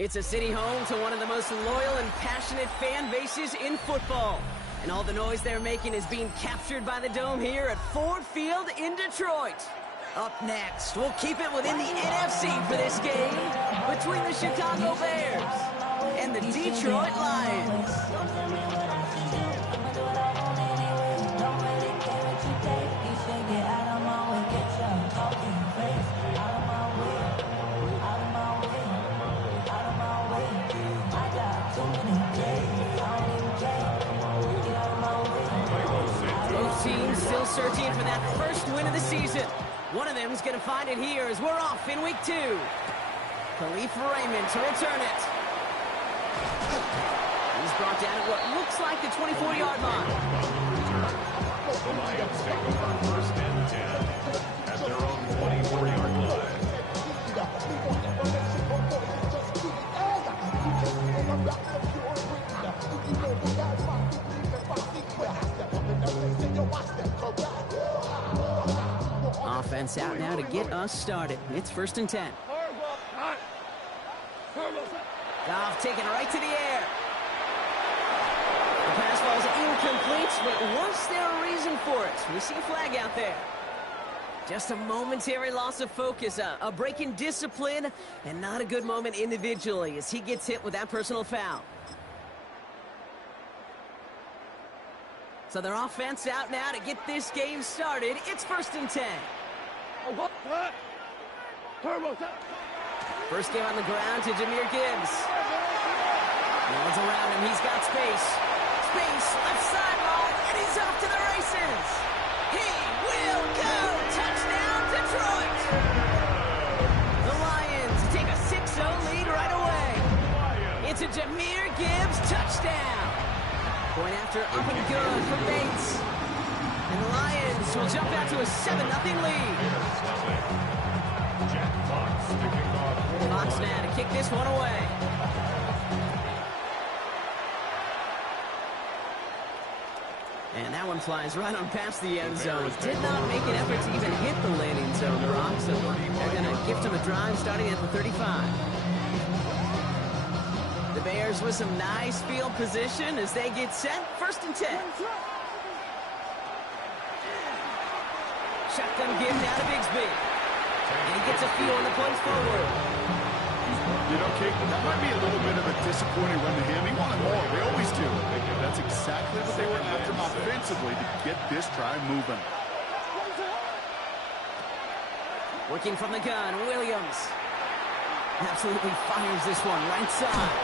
It's a city home to one of the most loyal and passionate fan bases in football. And all the noise they're making is being captured by the Dome here at Ford Field in Detroit. Up next, we'll keep it within the NFC for this game between the Chicago Bears and the Detroit Lions. Both teams still searching for that first win of the season. One of them is going to find it here as we're off in week 2. Kalif Raymond to return it. He's brought down at what looks like the 24-yard line. The Lions take over first and 10 at their own 24-yard line. Offense out now to get us started. It's first and 10. Goff taking it right to the air. The pass ball is incomplete, but was there a reason for it? We see a flag out there. Just a momentary loss of focus, a break in discipline, and not a good moment individually as he gets hit with that personal foul. So their offense out now to get this game started. It's first and 10. First game on the ground to Jahmyr Gibbs. Yards around him, he's got space. Space, left sideline, and he's off to the races. He will go! Touchdown, Detroit! The Lions take a 6-0 lead right away. It's a Jahmyr Gibbs touchdown. Going after up and good for Bates. And the Lions will jump out to a 7-0 lead. Jack Fox to kick off. Fox now to kick this one away. And that one flies right on past the end zone. Did not make an effort to even hit the landing zone, the Rock. So they're going to gift him a drive starting at the 35. The Bears with some nice field position as they get set. First and 10. Shotgun give now to Bigsby. And he gets a feel on the points forward. You know, Kate, that might be a little bit of a disappointing run to him. He wanted more. They always do. That's exactly what they were after offensively to get this drive moving. Working from the gun, Williams. Absolutely fires this one right side.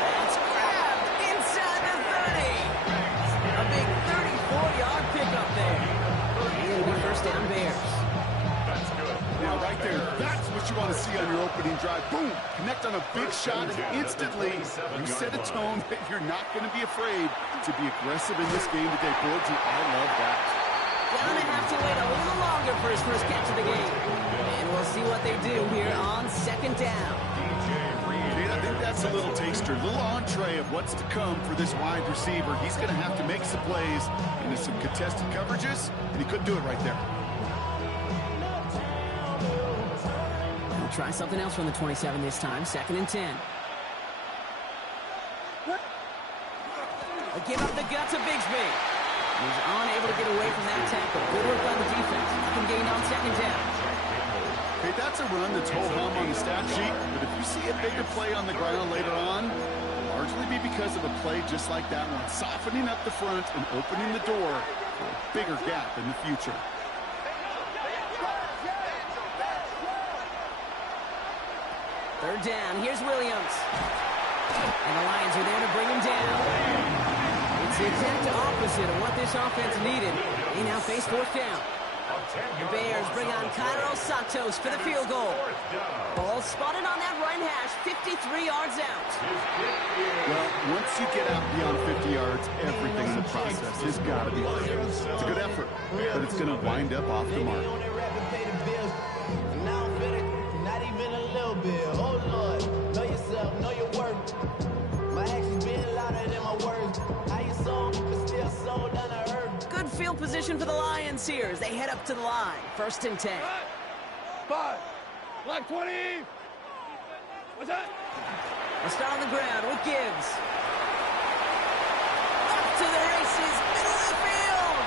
That's grabbed inside the 30. A big 34-yard pickup there. And the first down Bears. That's good. Now, right there, that's what you want to see on your opening drive. Boom! Connect on a big shot, and instantly you set a tone that you're not going to be afraid to be aggressive in this game today. Boys, I love that. Gonna have to wait a little longer for his first catch of the game. And we'll see what they do here on second down. I think that's a little taster, a little entree of what's to come for this wide receiver. He's going to have to make some plays into some contested coverages, and he couldn't do it right there. We'll try something else from the 27 this time. Second and 10. They give up the gut to Bigsby. He's unable to get away from that tackle. Good work by the defense. Nothing gained on second down. Okay, that's a run that's ho-hum on the stat sheet, but if you see a bigger play on the ground later on, it'll largely be because of a play just like that one, softening up the front and opening the door for a bigger gap in the future. Third down. Here's Williams. And the Lions are there to bring him down. It's the exact opposite of what this offense needed. They now face fourth down. The Bears bring on Cairo Santos for the field goal. Ball spotted on that right hash, 53 yards out. Well, once you get out beyond 50 yards, everything in the process has got to be clear. It's a good effort, but it's going to wind up off the mark. Not even a little bit. Oh, Lord. Know yourself, know your worth. My actions being louder than my words. How you sold, but still sold on the earth. Good field position for the Lions here as they head up to the line. First and 10. 5. Black 20. What's that? We'll start on the ground with Gibbs. Off to the races, middle of the field.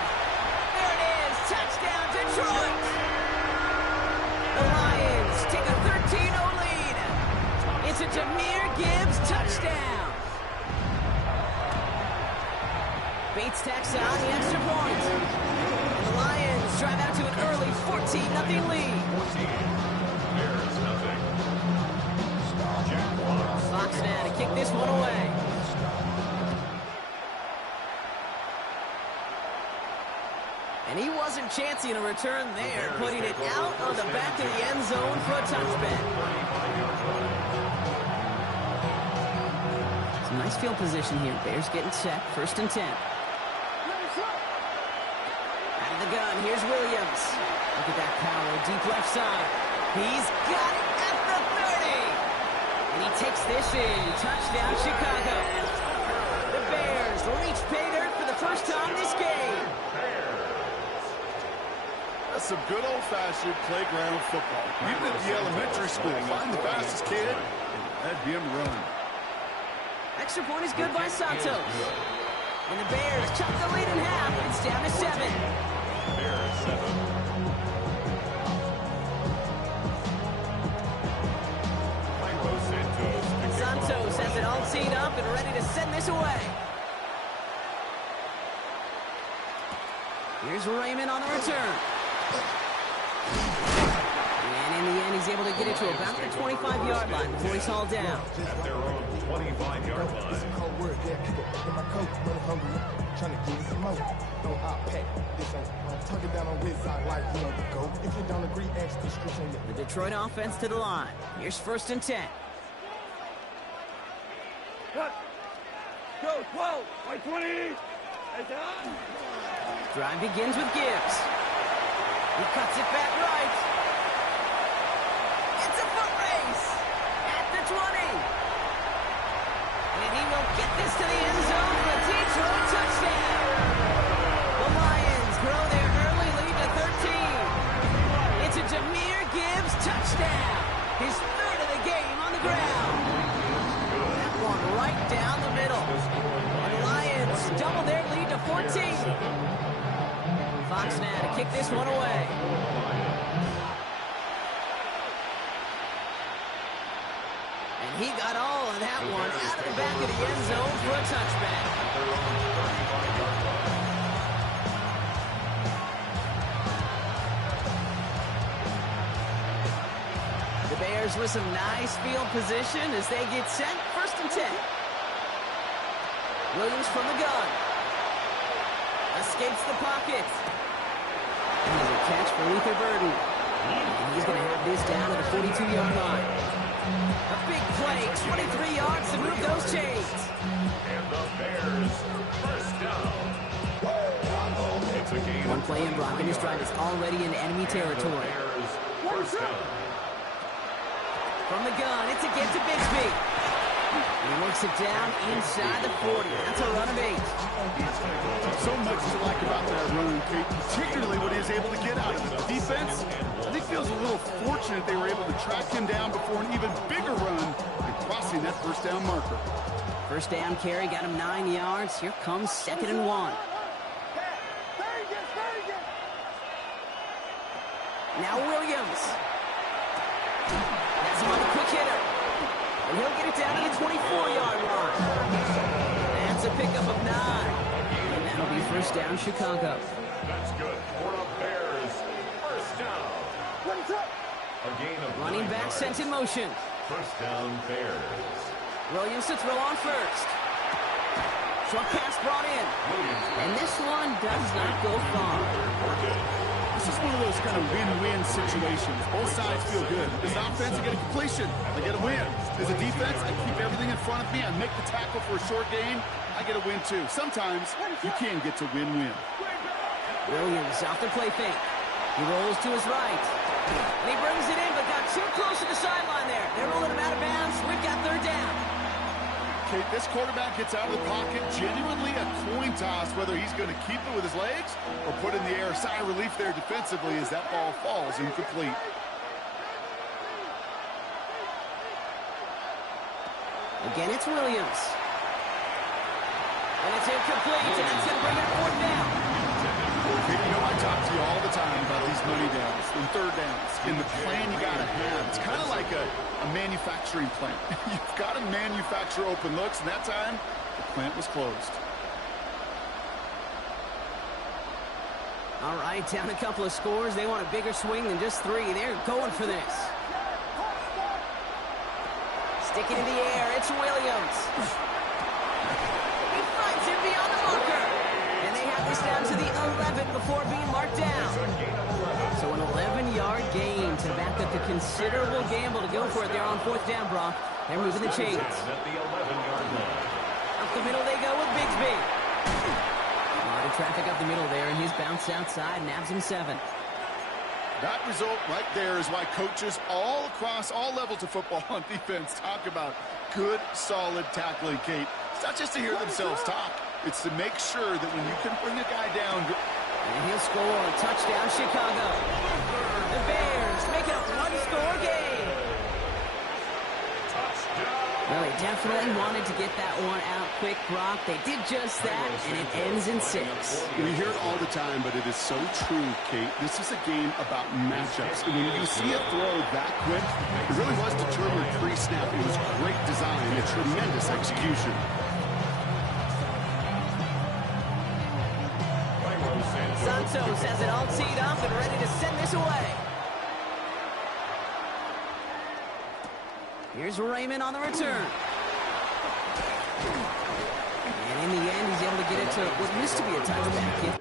There it is, touchdown Detroit. The Lions take a 13-0 lead. It's a Jahmyr Gibbs touchdown. Bates tacks on the extra point. And the Lions drive out to an early 14-0 lead. 14. Bears nothing. Jack Watts. Fox now to kick this one away. And he wasn't chancing a return there, putting it out on the back of the end zone for a touchback. Some nice field position here. Bears getting set. 1st and 10. Out of the gun, here's Williams. Look at that power, deep left side. He's got it at the 30. And he takes this in. Touchdown, Chicago. The Bears reach pay dirt for the first time this game. That's some good old-fashioned playground football. Even at the elementary school, find the fastest kid and let him run. Extra point is good by Santos. And the Bears chop the lead in half. It's down to 7. Bears 7. Santos has it all teed up and ready to send this away. Here's Raymond on the return. And in the end, he's able to get it to about the 25-yard line before he's hauled down. At their own 25-yard line. The Detroit offense to the line. Here's 1st and 10. Go, 12, by 20. Drive begins with Gibbs. He cuts it back right. It's a foot race at the 20. And he will get this to the end zone for a Detroit touchdown. The Lions grow their early lead to 13. It's a Jahmyr Gibbs touchdown. His 3rd of the game on the ground. That one right down the middle. And the Lions double their lead to 14. Fox now to kick this one away. And he got all of that one out of the back of the end zone for a touchback. The Bears with some nice field position as they get set. 1st and 10. Williams from the gun. Escapes the pocket. And there's a catch for Luther Burden. And he's going to have this down to the 42-yard line. A big play, 23 yards to move those chains. And the Bears first down. It's a gain. One play in block, and his drive is already in enemy territory. Bears first down. From the gun, it's a get to Bixby. He works it down inside the 40. That's a run of 8. So much to like about that run, Kate, particularly what he was able to get out of it. The defense, I think, feels a little fortunate they were able to track him down before an even bigger run and crossing that 1st down marker. 1st down carry got him 9 yards. Here comes 2nd and 1. Now Williams. Has him on the quick hitter. And he'll get it down to the 24-yard line. That's a pickup of 9. And that'll be 1st down, Chicago. That's good for the Bears. First down. A gain of Running 9 back yards. sent in motion. First down, Bears. Williams to throw on first. Short pass brought in. And this one does not go far. This is one of those kind of win-win situations. Both sides feel good. As an offense, I get a completion. I get a win. As a defense, I keep everything in front of me. I make the tackle for a short game. I get a win, too. Sometimes you can get to win-win. Williams off the play fake. He rolls to his right. And he brings it in, but got too close to the sideline there. They're rolling him out of bounds. We've got 3rd down. Kate, this quarterback gets out of the pocket, genuinely a coin toss whether he's going to keep it with his legs or put in the air. Sigh of relief there defensively as that ball falls incomplete. Again, it's Williams. And it's incomplete, and that's going to bring it fourth down. You know, I talk to you all the time about these money downs and third downs. In the plan you got to have, it's kind of like a manufacturing plant. You've got to manufacture open looks, and that time, the plant was closed. All right, down a couple of scores. They want a bigger swing than just 3. They're going for this. Stick it in the air. It's Williams. He finds him beyond the marker. And they have this down to the 11 before being marked down. So an 11-yard gain to back up a considerable gamble to go for it there on fourth down, Brock. They're moving the chains. At the 11-yard line. Up the middle they go with Bigsby. A lot of traffic up the middle there, and he's bounced outside, nabs him 7. That result right there is why coaches all across all levels of football on defense talk about good, solid tackling, Kate. It's not just to hear themselves talk. It's to make sure that when you can bring a guy down... And he'll score a touchdown, Chicago. The Bears make it a one-score game. Well, they definitely wanted to get that one out quick, Brock. They did just that, and it ends in 6. We hear it all the time, but it is so true, Kate. This is a game about matchups. And when you see a throw that quick, it really was determined pre-snap. It was great design and tremendous execution. Santos has it all teed up and ready to send this away. Here's Raymond on the return. And in the end, he's able to get it to what used to be a touchback.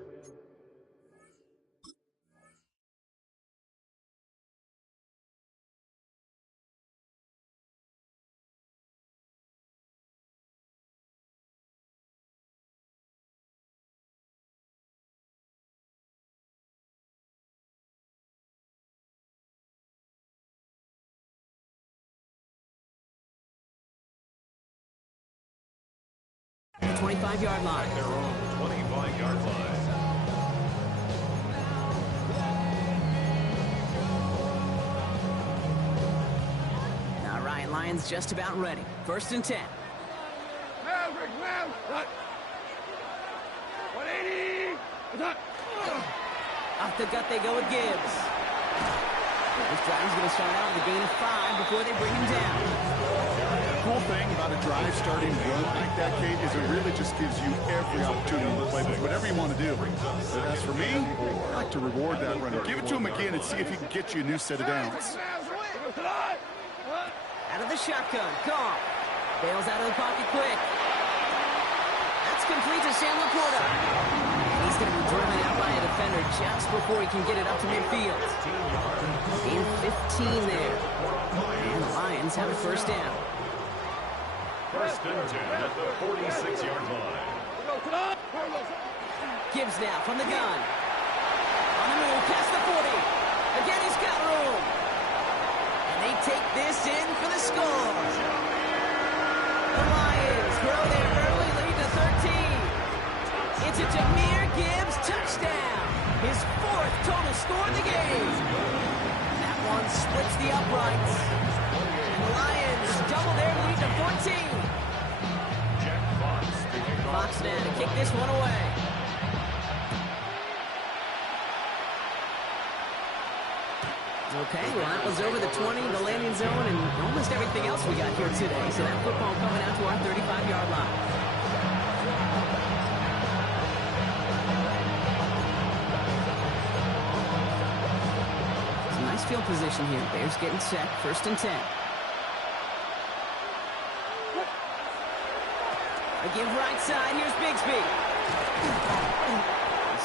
The 25-yard line. They're on the 25-yard line. All right, Lions just about ready. 1st and 10. Maverick, 180. Off the gut they go with Gibbs. This drive's going to start out with a gain of 5 before they bring him down. The cool thing about a drive starting run like that, Kate, is it really just gives you every opportunity to play with whatever you want to do. But as for me, I like to reward that runner. Give it to him again and see if he can get you a new set of downs. Out of the shotgun, Goff. Bails out of the pocket quick. That's complete to Sam Laporta. And he's going to be driven out by a defender just before he can get it up to midfield. In 15 there. And the Lions have a 1st down. 1st and 10 at the 46-yard line. Gibbs now from the gun. On the move, past the 40. Again, he's got room. And they take this in for the score. The Lions grow their early lead to 13. It's a Jahmyr Gibbs touchdown. His 4th total score in the game. That one splits the uprights. And the Lions double their lead to 14. Fox now to kick this one away. Okay, well, that was over the 20, the landing zone, and almost everything else we got here today. So that football coming out to our 35-yard line. Some nice field position here. Bears getting set. 1st and 10. Again, right side. Here's Bigsby. He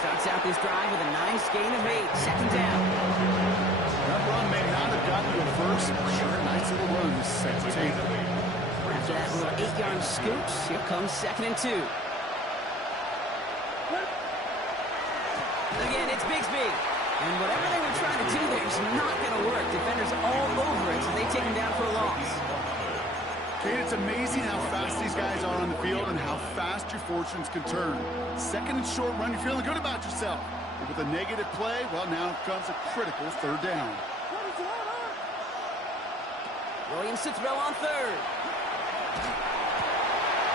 starts out this drive with a nice gain of 8. 2nd down. That run may not have gotten you a first, but sure, nice little run to set the table. After that little 8-yard scoot, here comes 2nd and 2. Again, it's Bigsby. And whatever they were trying to do there is not going to work. Defenders all over it, so they take him down for a loss. Kate, it's amazing how fast these guys are on the field and how fast your fortunes can turn. 2nd and short run, you're feeling good about yourself. But with a negative play, well, now comes a critical 3rd down. Williams to throw on 3rd.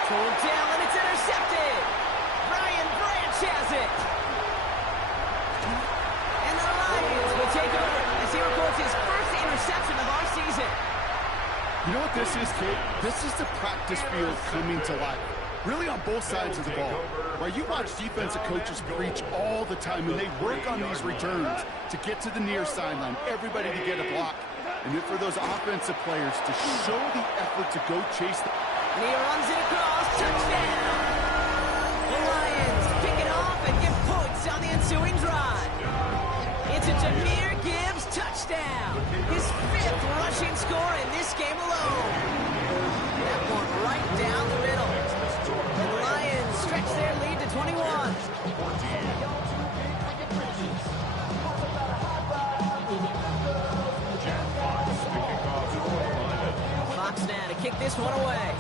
Pulled down, and it's intercepted. Brian Branch has it. And the Lions will take over as he records his first interception of our season. You know what this is, Kate? This is the practice field coming to life. Really on both sides of the ball. Where you watch defensive coaches preach all the time, and they work on these returns to get to the near sideline, everybody to get a block. And then for those offensive players to show the effort to go chase the... And he runs it across. Touchdown! The Lions pick it off and get points on the ensuing drive. It's a Jahmyr Gibbs touchdown. His 5th rushing score in this game alone. That one right down the middle. The Lions stretch their lead to 21. Fox now to kick this one away.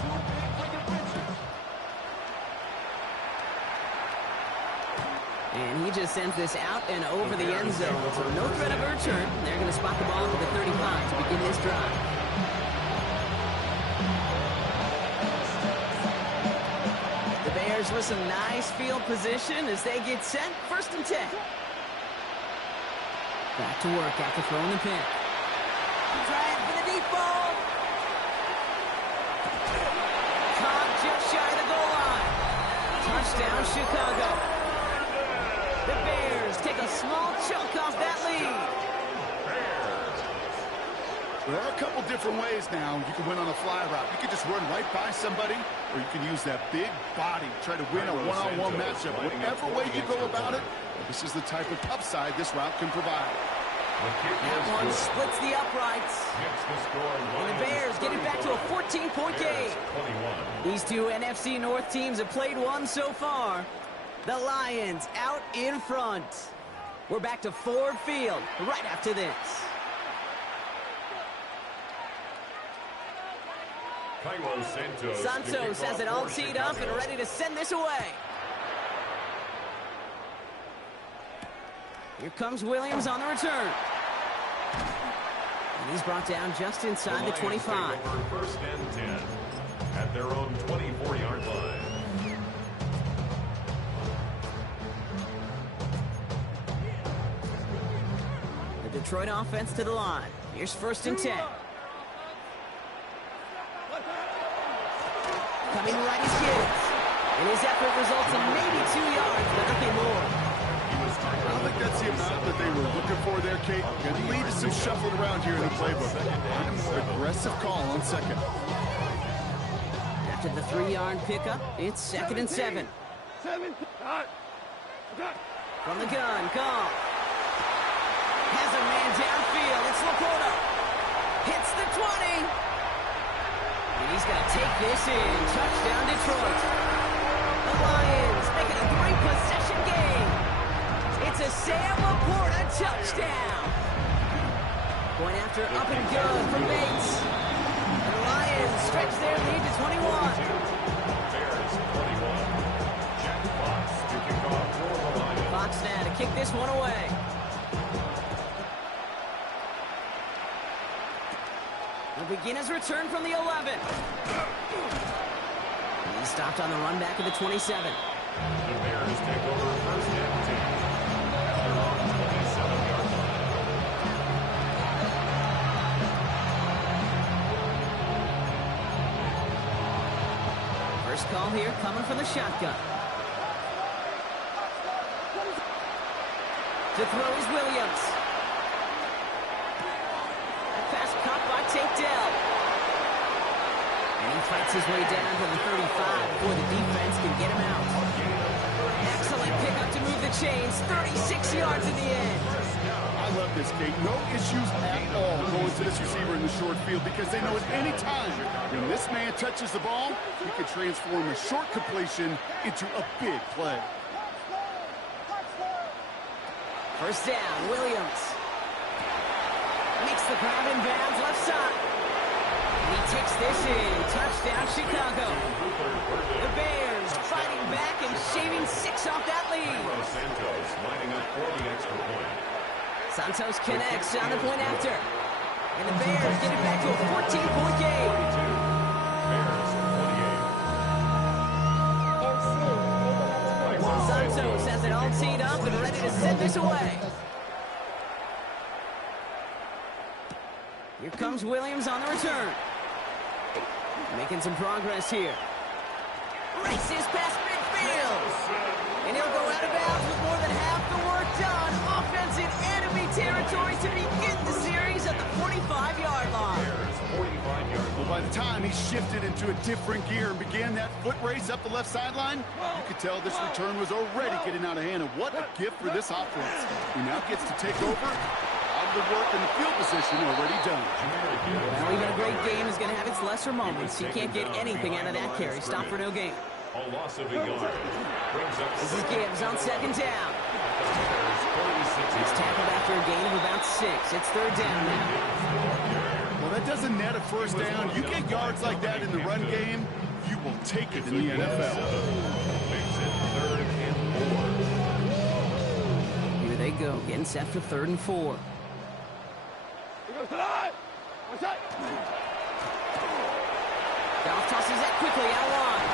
And he just sends this out and over the end zone. So no threat of a return. They're going to spot the ball to the 35 to begin this drive. The Bears with some nice field position as they get set. 1st and 10. Back to work after throwing the pick. Trying for the deep ball. Caught just shy of the goal line. Touchdown, Chicago. The Bears take a small chunk off that lead. There are a couple different ways now you can win on a fly route. You can just run right by somebody, or you can use that big body, try to win a one-on-one matchup. Whatever way you go about it, this is the type of upside this route can provide. That one splits the uprights. And the Bears get it back to a 14-point game. These two NFC North teams have played one so far. The Lions out in front. We're back to Ford Field right after this. Santos has it all teed up and ready to send this away. Here comes Williams on the return. And he's brought down just inside the 25. 1st and 10 at their own 24-yard line. The Detroit offense to the line. Here's 1st and 10. Coming right is Gibbs. And his effort results in maybe 2 yards, but nothing more. I don't think that's the amount that they were looking for there, Kate. Going to lead to some shuffling around here in the playbook. And a more aggressive call on 2nd. After the 3-yard pickup, it's 2nd and 7. From the gun, call. Has a man downfield. It's Laporta. Hits the 20. And he's going to take this in. Touchdown, Detroit. The Lions make it a 3-possession game. It's a Sam Laporta touchdown. Going after up and good from Bates. The Lions stretch their lead to 21. Bears 21. Jack Fox to kick off for the Lions. Fox now to kick this one away. He'll begin his return from the 11. He stopped on the run back at the 27. The Bears take over 1st and 10 at their own 27-yard line. First call here coming from the shotgun. To throw is Williams. That pass caught by Tate Dell. And he fights his way down to the 35 before the defense can get him out. Excellent pickup to move the chains. 36 yards in the end. I love this, Kate. No issues at all going to this receiver in the short field because they know at any time when this man touches the ball, he can transform a short completion into a big play. First down, Williams. Makes the grab in bounds left side. And he takes this in. Touchdown, Chicago. The Bears fighting back and shaving 6 off that lead. Santos lining up for the extra point. Santos connects on the point after. And the Bears get it back to a 14-point game. Bears 28. to send this away. Here comes Williams on the return. Making some progress here. Races past midfield. And he'll go out of bounds with more than half the work done. Offense in enemy territory to begin the series at the 45-yard line. Well, by the time he shifted into a different gear and began that foot race up the left sideline, you could tell this return was already getting out of hand. And what a gift for this offense. He now gets to take over. All the work in the field position already done. Well, even a great game is going to have its lesser moments. You can't get anything out of that carry. Stop for no gain. A loss of a yard. This is Gibbs on second down. He's tackled after a gain of about 6. It's third down now. Well, that doesn't net a first down. You get yards like that in the run game, you will take it in the NFL. Makes it 3rd and 4. Here they go, getting set for 3rd and 4. Goff tosses that quickly out line.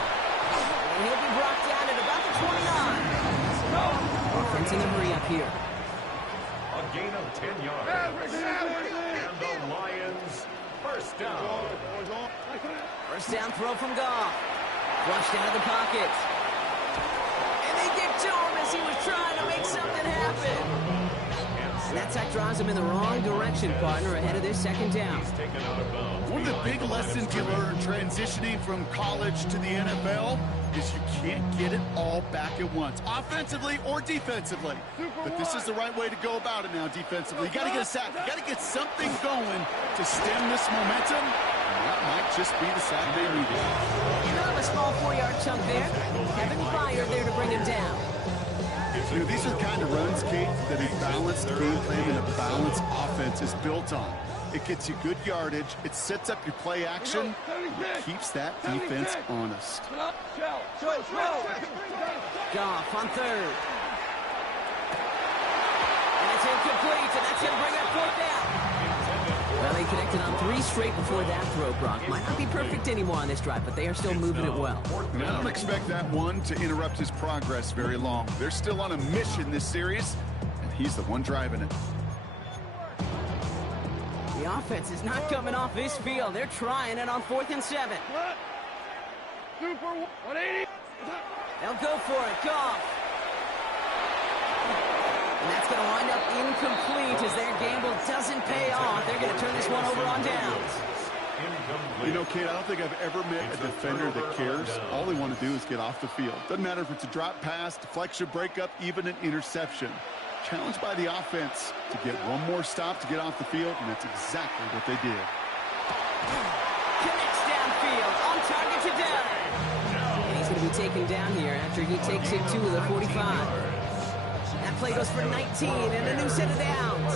And he'll be brought down at about the 29. Offense in the hurry up here. A gain of 10 yards. And the Lions first down. First down throw from Goff. Flushed out of the pocket. And they get to him as he was trying to make something happen. And that sack drives him in the wrong direction, partner, ahead of this second down. He's taken out of bounds. One of the big lessons you learn transitioning from college to the NFL is you can't get it all back at once, offensively or defensively. But this is the right way to go about it now defensively. You got to get a sack. You got to get something going to stem this momentum. And that might just be the sack they needed. You have a small 4-yard chunk there. Kevin Byard there to bring him down. You know, these are the kind of runs, Kate, that a balanced game plan and a balanced offense is built on. It gets you good yardage, it sets up your play action, it keeps that defense honest. Goff on 3rd. And it's incomplete, and that's going to bring up 4th down. Well, they connected on 3 straight before that throw, Brock. Might not be perfect anymore on this drive, but they are still moving it well. And I don't expect that one to interrupt his progress very long. They're still on a mission this series, and he's the one driving it. The offense is not coming off this field. They're trying it on 4th and 7. Super 180. They'll go for it. Goff. And that's going to wind up incomplete as their gamble doesn't pay off. They're going to turn this one over on downs. You know, Kate, I don't think I've ever met a defender that cares. All they want to do is get off the field. Doesn't matter if it's a drop pass, deflection, breakup, even an interception. Challenged by the offense to get one more stop to get off the field, and that's exactly what they did. Connects downfield, on target to down. And he's going to be taken down here after he takes it to the 45. That play goes for 19 and a new set of downs.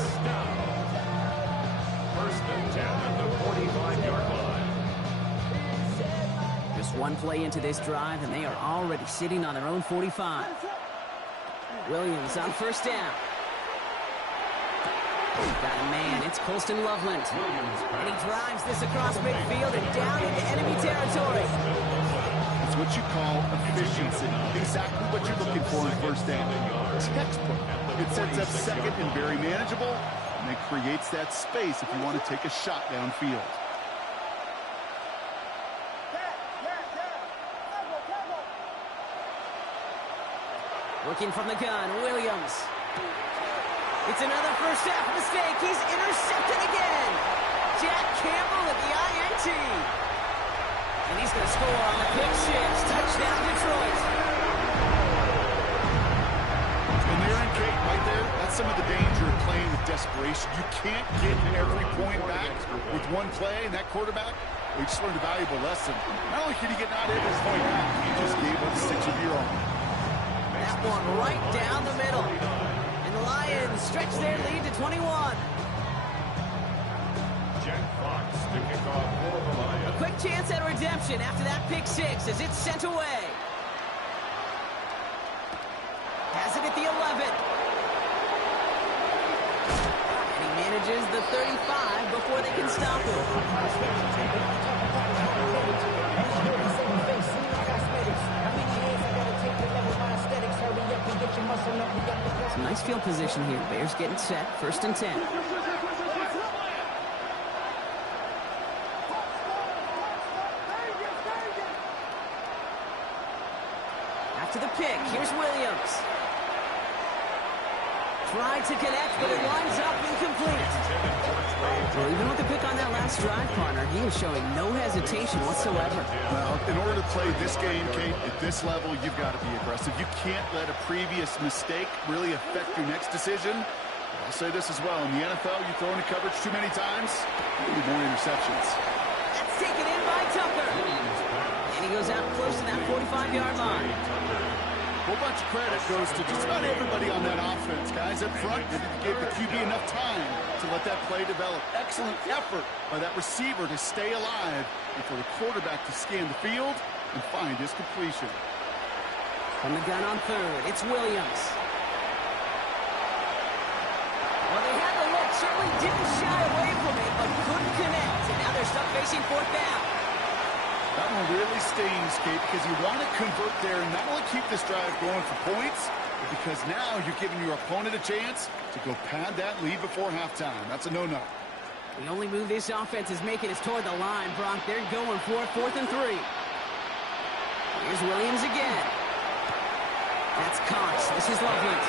First and 10 at the 45-yard line. Just one play into this drive, and they are already sitting on their own 45. Williams on first down. Got a man, it's Colston Loveland. And he drives this across midfield and down into enemy territory. It's what you call efficiency. Exactly what you're looking for in first down. Textbook. It sets up second and very manageable, and it creates that space if you want to take a shot downfield. Looking from the gun, Williams. It's another first half mistake. He's intercepted again. Jack Campbell at the INT. And he's going to score on the pick 6. Touchdown, Detroit. And there in Kate, right there, that's some of the danger of playing with desperation. You can't get every point back with one play, and that quarterback, he just learned a valuable lesson. Not only could he get not every point back, he just gave up 6 of your own. That one right down the middle. And the Lions stretch their lead to 21. Jack Fox to kick off for the Lions. A quick chance at redemption after that pick 6 as it's sent away. Has it at the 11. And he manages the 35 before they can stop him. Some nice field position here. Bears getting set. 1st and 10. After the pick, here's Williams. Tried to connect, but it winds up incomplete. Well, even with the pick on that last drive, partner, he was showing no hesitation whatsoever. Well, in order to play this game, Kate, at this level, you've got to be aggressive. You can't let a previous mistake really affect your next decision. I'll say this as well. In the NFL, you throw into coverage too many times, you'll be more interceptions. That's taken in by Tucker. And he goes out close to that 45-yard line. A whole bunch of credit goes to just about everybody on that offense. Guys up front didn't give the QB enough time to let that play develop. Excellent effort by that receiver to stay alive and for the quarterback to scan the field and find his completion. From the gun on 3rd, it's Williams. Well, they had the look, certainly didn't shy away from it, but couldn't connect. And now they're stuck facing 4th down. That one really stings, Kate, because you want to convert there and not only keep this drive going for points, but because now you're giving your opponent a chance to go pad that lead before halftime. That's a no-no. The only move this offense is making is toward the line, Brock. They're going for it, 4th and 3. Here's Williams again. That's Cox. This is Loveland.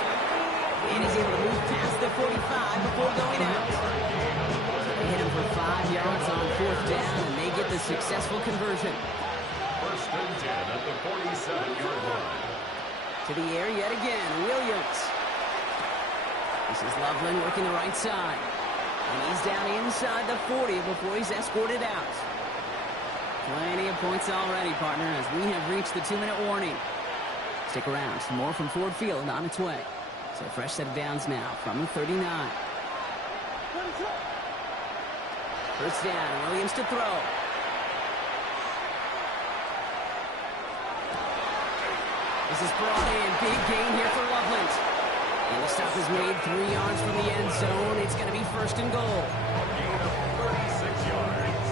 And he's able to move past the 45 before going out. They hit him for 5 yards on 4th down, and they get the successful conversion. 1st and 10 at the 47-yard line. To the air yet again, Williams. This is Loveland working the right side. And he's down inside the 40 before he's escorted out. Plenty of points already, partner, as we have reached the 2-minute warning. Stick around. Some more from Ford Field on its way. So fresh set of downs now from the 39. 1st down, Williams to throw. This is brought in. Big gain here for Loveland. And the stop is made 3 yards from the end zone. It's going to be 1st and goal. Gain of 36 yards.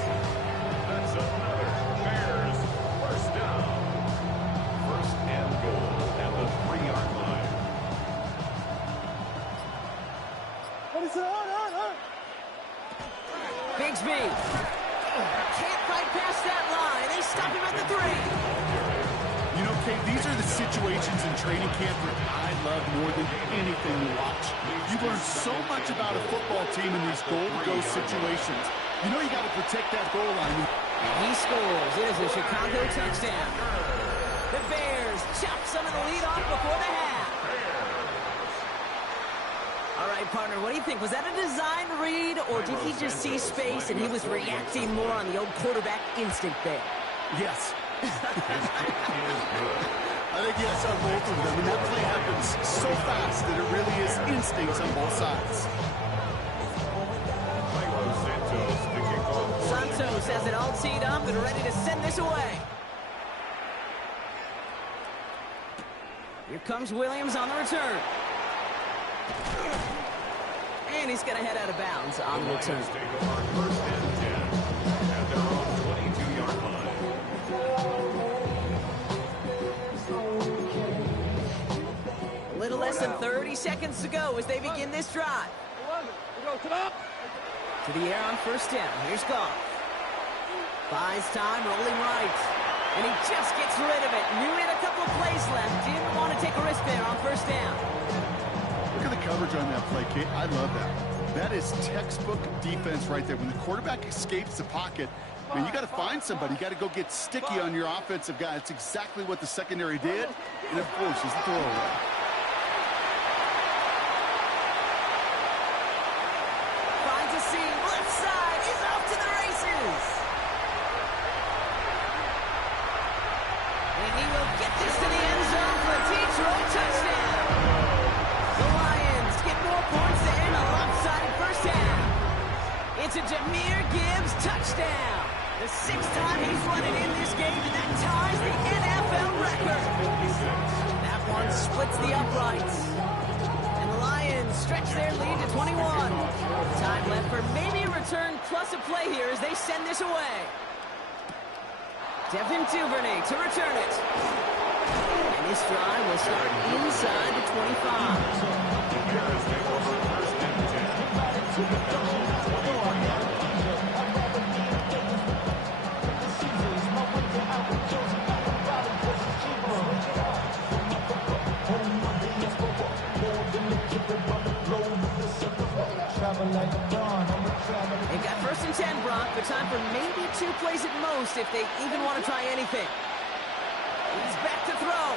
That's another Bears 1st down. 1st and goal at the 3-yard line. Bigsby can't fight past that line. They stop him at the 3. You know, Kate, these are the situations in training camp that I love more than anything to watch. You learn so much about a football team in these goal-to-go situations. You know you got to protect that goal line. And he scores. It is a Chicago touchdown. The Bears chop some of the lead off before the half. All right, partner, what do you think? Was that a design read, or did he just see space and he was reacting more on the old quarterback instinct there? Yes. I think yes on both of them, and that play happens so fast that it really is instincts on both sides. Santos has it all teed up and ready to send this away. Here comes Williams on the return. And he's going to head out of bounds on the return. 1st and 10 at their own 22-yard line. A little less than 30 seconds to go as they begin this drive. To the air on 1st down. Here's Goff. Buys time, rolling right. And he just gets rid of it. Knew he had a couple of plays left. Didn't want to take a risk there on 1st down. Look at the coverage on that play, Kate. I love that. That is textbook defense right there. When the quarterback escapes the pocket, man, you got to find somebody. You got to go get sticky on your offensive guy. That's exactly what the secondary did, and it forces the throwaway. Finds a seam, left side, he's off to the races. And he will get this to the end zone for a Detroit touchdown. The Lions get more points to end a lopsided 1st half. It's a Jahmyr Gibbs touchdown. The 6th time he's run it in this game, and that ties the NFL record. That one splits the uprights. And the Lions stretch their lead to 21. Time left for maybe a return plus a play here as they send this away. Devin Duvernay to return it. And this drive will start inside the 25. The Bears take over first and 10. They've got first and 10, Brock, but time for maybe 2 plays at most if they even want to try anything. He's back to throw.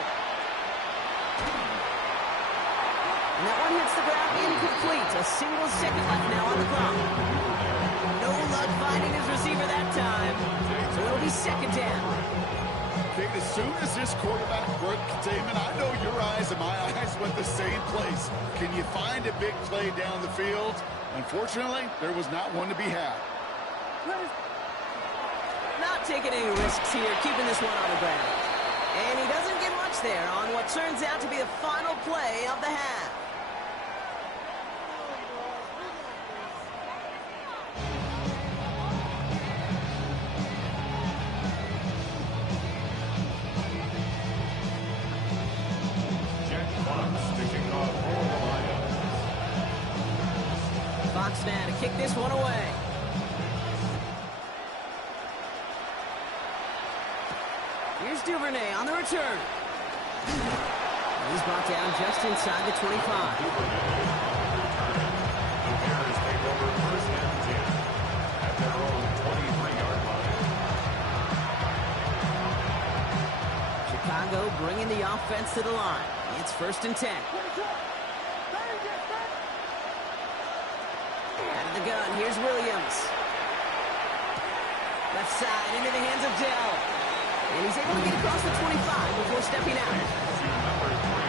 And that one hits the ground incomplete. A single second left now on the clock. No luck finding his receiver that time. So it'll be second down. Kate, as soon as this quarterback broke containment, I know your eyes and my eyes went the same place. Can you find a big play down the field? Unfortunately, there was not one to be had. Not taking any risks here, keeping this one on the ground. And he doesn't get much there on what turns out to be the final play of the half. Jack Fox kicking off for the Lions. Fox now to kick this one away. Here's Duvernay on the return. He's brought down just inside the 25. The Bears take over first and 10 at their own 23-yard line. Chicago bringing the offense to the line. It's first and 10. Out of the gun, here's Williams. Left side into the hands of Dell. And he's able to get across the 25 before stepping out.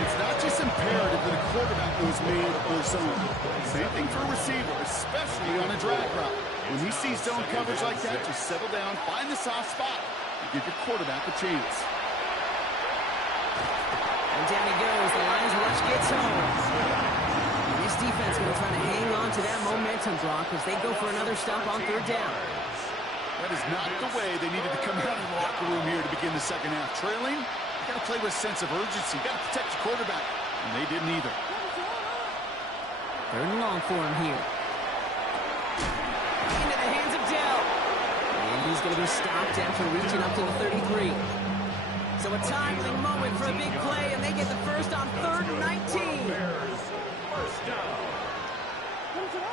It's not just imperative that a quarterback knows man or zone. Same thing for a receiver, especially on a drag route. When he sees zone coverage like that, just settle down, find the soft spot, and give your quarterback a chance. And down he goes. The Lions rush gets home. And this defense going to try to hang on to that momentum, Brock, as they go for another stop on third down. That is not the way they needed to come out of the locker room here to begin the second half. Trailing, you got to play with a sense of urgency. You got to protect your quarterback, and they didn't either. Third and long for him here. Into the hands of Dell. And he's going to be stopped after reaching up to the 33. So a timely moment for a big play, and they get the first on third and 19. Bears first down.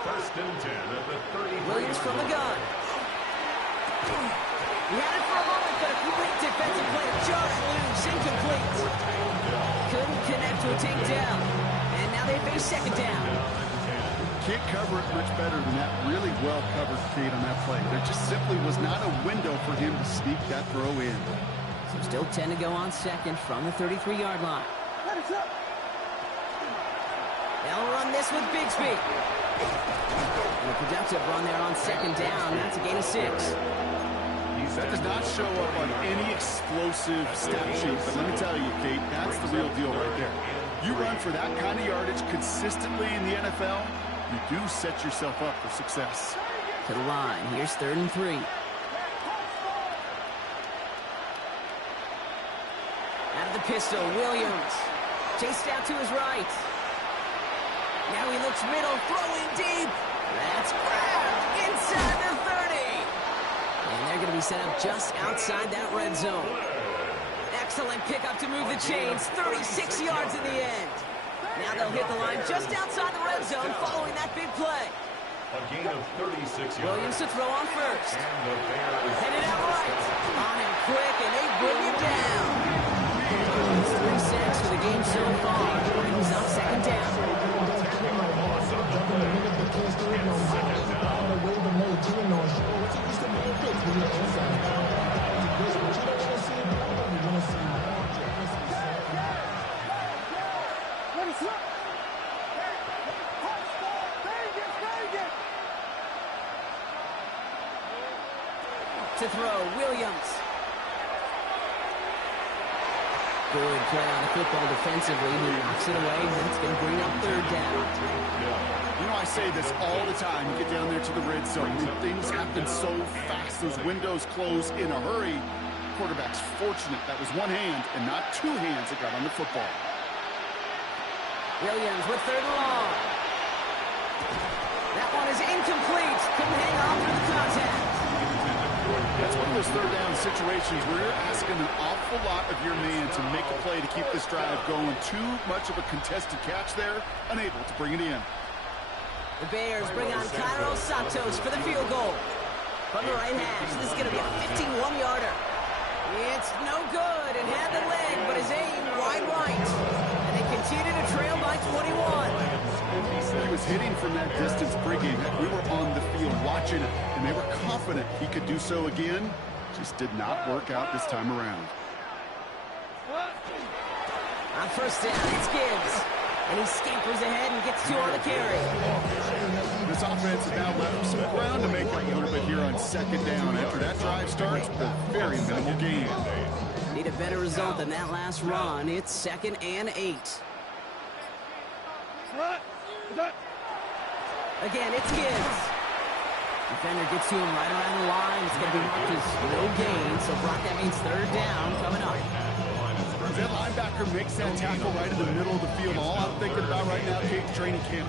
First and 10 at the 33. Williams from the gun. He had it for a moment, but a great defensive play to just loose, incomplete. Couldn't connect to a takedown. And now they face second down. Can't cover it much better than that. Really well covered, Kate, on that play. There just simply was not a window for him to sneak that throw in. So still 10 to go on second from the 33-yard line. They'll run this with Bigsby. And a productive run there on second down. That's a gain of 6. That does not show up on any explosive stat sheet, but let me tell you, Kate, that's the real deal right there. You run for that kind of yardage consistently in the NFL, you do set yourself up for success. To the line. Here's third and 3. Out of the pistol, Williams. Chased out to his right. Now he looks middle, throwing deep. That's grabbed inside the 30. And they're going to be set up just outside that red zone. Excellent pickup to move the chains. 36 yards in the end. Now they'll hit the line just outside the red zone following that big play. A gain of 36 yards. Williams to throw on first. And the Bears Headed out right. On him quick, and they bring him down. It's 3 sacks for the game so far. Brings up second down. To throw, Williams. Good play on the football defensively. He knocks it away, and it's going to bring up third down. You know, I say this all the time. You get down there to the red zone, and things happen so fast. Those windows close in a hurry. quarterback's fortunate that was one hand and not two hands that got on the football. Williams with 3rd and long. That one is incomplete. Couldn't hang on through the contact. That's one of those 3rd down situations where you're asking an awful lot of your man to make a play to keep this drive going. Too much of a contested catch there, unable to bring it in. The Bears bring on Cairo Santos for the field goal. From the right hash, this is going to be a 51-yarder. It's no good. It had the leg, but his aim wide right. And they continue to trail by 21. He was hitting from that distance pregame. We were on the field watching it, and they were confident he could do so again. Just did not work out this time around. On 1st down, it's Gibbs. And he scampers ahead and gets 2 on the carry. This offense has now left some ground to make up a little bit here on 2nd down. After that drive starts with a very minimal gain. Need a better result than that last run. It's 2nd and 8. Again, it's Gibbs. Defender gets to him right around the line. It's going to be marked as no gain. So, Brock, that means 3rd down coming up. That linebacker makes that tackle right in the middle of the field. All I'm thinking about right now, Kate, training camp.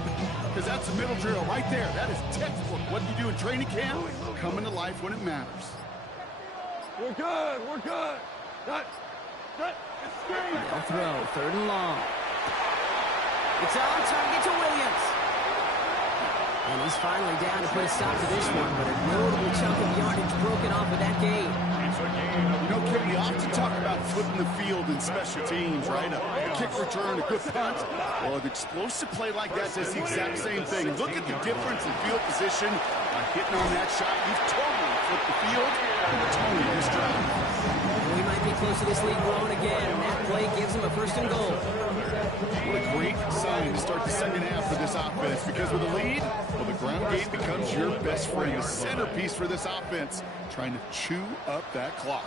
Because that's a middle drill right there. That is textbook. What you do in training camp, coming to life when it matters. We're good. We're good. They'll throw. 3rd and long. It's on target to Williams. And he's finally down to put a stop to this one, but a notable chunk of yardage broken off of that game. You know, Kate, we often talk about flipping the field in special teams, right? A kick return, a good punt. Well, an explosive play like that does the exact same thing. Look at the difference in field position by hitting on that shot. You've totally flipped the field and totally this drive. We might be close to this league growing again, and that play gives him a 1st and goal. What a great sign to start the 2nd half for this offense, because with a lead, well, the ground game becomes your best friend, the centerpiece for this offense, trying to chew up that clock.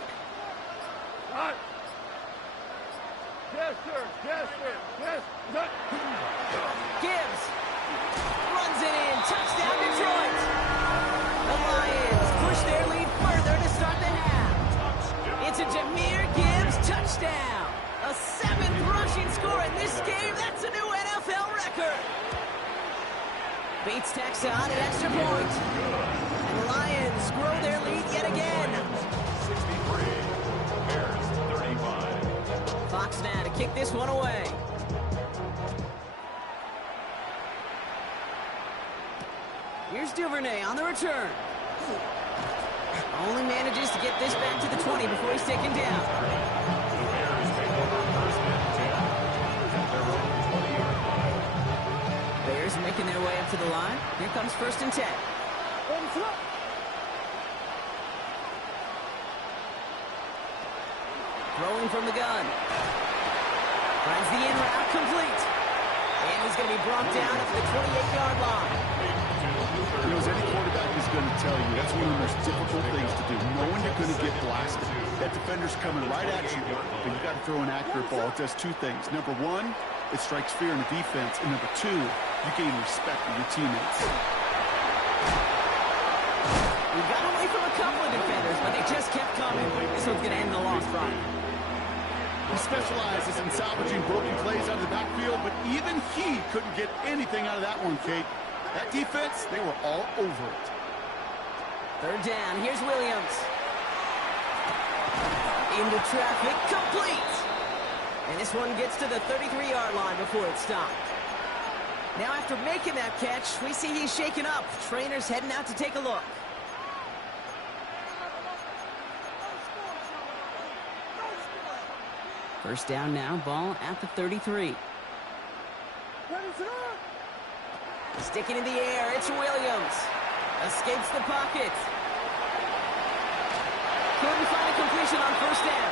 Yes, sir. Yes, sir. Yes, sir. Gibbs runs it in. Touchdown, Detroit. The Lions push their lead further to start the half. It's a Jahmyr Gibbs touchdown. A 7th rushing score in this game. That's a new NFL record. Bates tacks on an extra point. And the Lions grow their lead yet again. 63. Bears 35. Fox now to kick this one away. Here's Duvernay on the return. Only manages to get this back to the 20 before he's taken down. Bears making their way up to the line. Here comes 1st and 10. Throwing from the gun. Finds the in route complete. And he's going to be brought down at the 28-yard line. You know, as any quarterback is going to tell you, that's one of the most difficult things to do, knowing you're going to get blasted. That defender's coming right at you, but you got to throw an accurate ball. It does 2 things. Number 1, it strikes fear in the defense, and number 2, you gain respect with your teammates. We got away from a couple of defenders, but they just kept coming. This one's going to end the loss drive. He specializes in salvaging broken plays out of the backfield, but even he couldn't get anything out of that one, Kate. That defense, they were all over it. 3rd down. Here's Williams. Into traffic. Complete. And this one gets to the 33-yard line before it's stopped. Now, after making that catch, we see he's shaken up. Trainer's heading out to take a look. First down now, ball at the 33. Sticking in the air, it's Williams. Escapes the pocket. Couldn't find a completion on 1st down.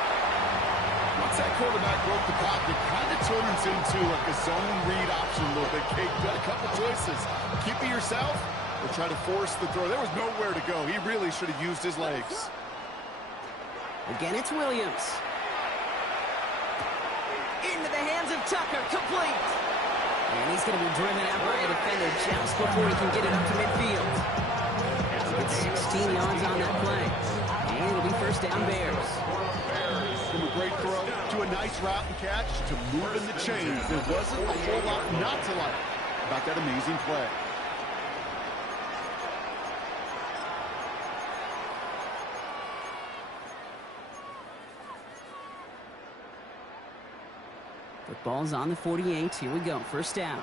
Once that quarterback broke the pocket, kind of turns into like a zone read option a little bit. Kate, got a couple choices. Keep it yourself or try to force the throw. There was nowhere to go. He really should have used his legs. Again, it's Williams. Into the hands of Tucker, complete. And he's going to be driven out by a defender just before he can get it up to midfield. It's 16 yards on that play. And it'll be 1st down Bears. great throw to a nice route and catch to moving the chains. There wasn't a whole lot not to like about that amazing play. Football's on the 48. Here we go. First down.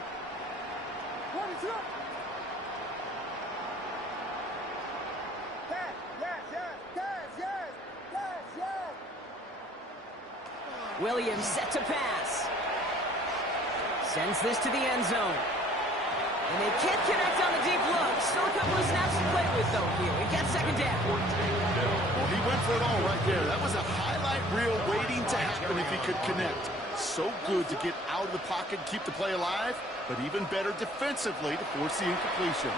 Williams set to pass. Sends this to the end zone. And they can't connect on the deep look. Still a couple of snaps to play with, though, here. We got second down. Well, he went for it all right there. That was a highlight reel waiting to happen if he could connect. So good to get out of the pocket and keep the play alive, but even better defensively to force the incompletion.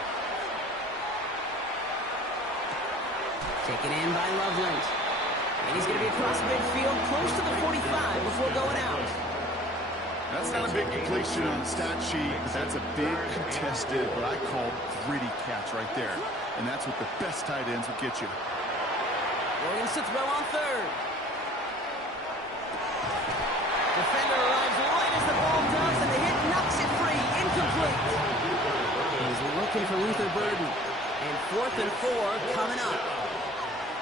Taken in by Loveland. And he's going to be across midfield, close to the 45 before going out. That's not a big completion on the stat sheet, but that's a big contested, what I call gritty catch right there. And that's what the best tight ends will get you. Williams to throw on third. Defender arrives right as the ball does, and the hit knocks it free. Incomplete. He's looking for Luther Burden. And 4th and 4 coming up.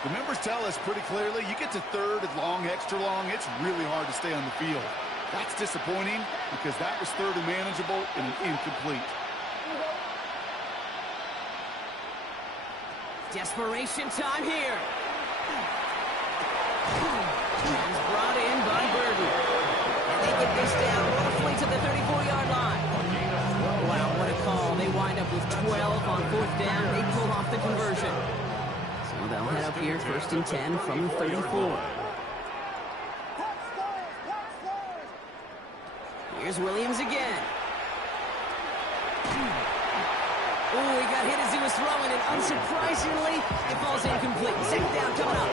The members tell us pretty clearly, you get to third and long, extra long, it's really hard to stay on the field. That's disappointing because that was third and manageable and an incomplete. Desperation time here. He's brought in by Burden. And they get this down roughly to the 34-yard line. Wow, what a call. They wind up with 12 on 4th down. They pull off the conversion. So they'll head up here 1st and 10 from the 34. Here's Williams again. Oh, he got hit as he was throwing it. Unsurprisingly, it falls incomplete. Second down coming up.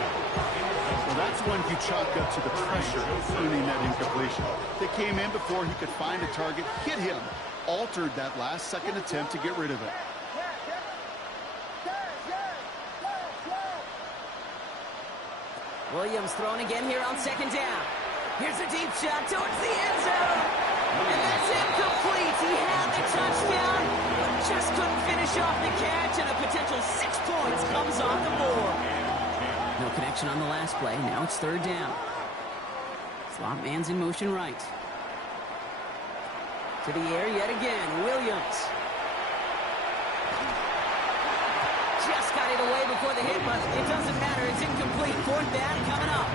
Well, that's when you chalk up to the pressure of earning that incompletion. They came in before he could find a target, hit him, altered that last-second attempt to get rid of it. Williams throwing again here on second down. Here's a deep shot towards the end zone. And that's incomplete. He had the touchdown, but just couldn't finish off the catch, and a potential 6 points comes off the board. No connection on the last play. Now it's third down. Slot man's in motion right. To the air yet again. Williams. Just got it away before the hit, but it doesn't matter. It's incomplete. Fourth down coming up.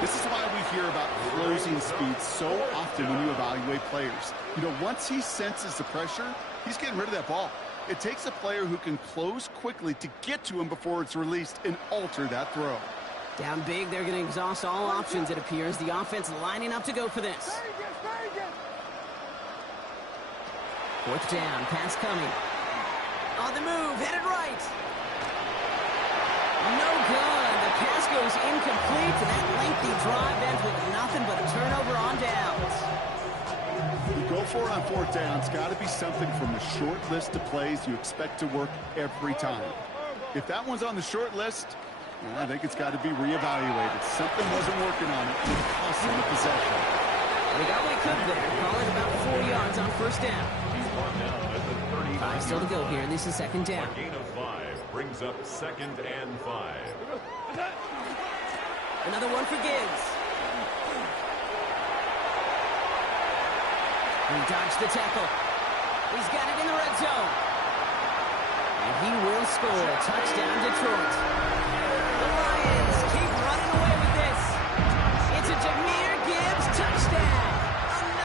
This is why we hear about closing speed so often when you evaluate players. You know, once he senses the pressure, he's getting rid of that ball. It takes a player who can close quickly to get to him before it's released and alter that throw. Down big, they're going to exhaust all options, it appears. The offense lining up to go for this. Fourth down, pass coming. On the move, headed right. No good. The pass goes incomplete, and that lengthy drive ends with nothing but a turnover on downs. You go for it on fourth down. It's got to be something from the short list of plays you expect to work every time. If that one's on the short list, well, I think it's got to be reevaluated. Something wasn't working on it, and it cost him the possession. They got what he could there. Call it about 4 yards on first down. He's brought down at the 39. 5 still to go here. This is second down. A gain of 5 brings up 2nd and 5. Another one for Gibbs. He dodged the tackle. He's got it in the red zone. And he will score. Touchdown, Detroit. The Lions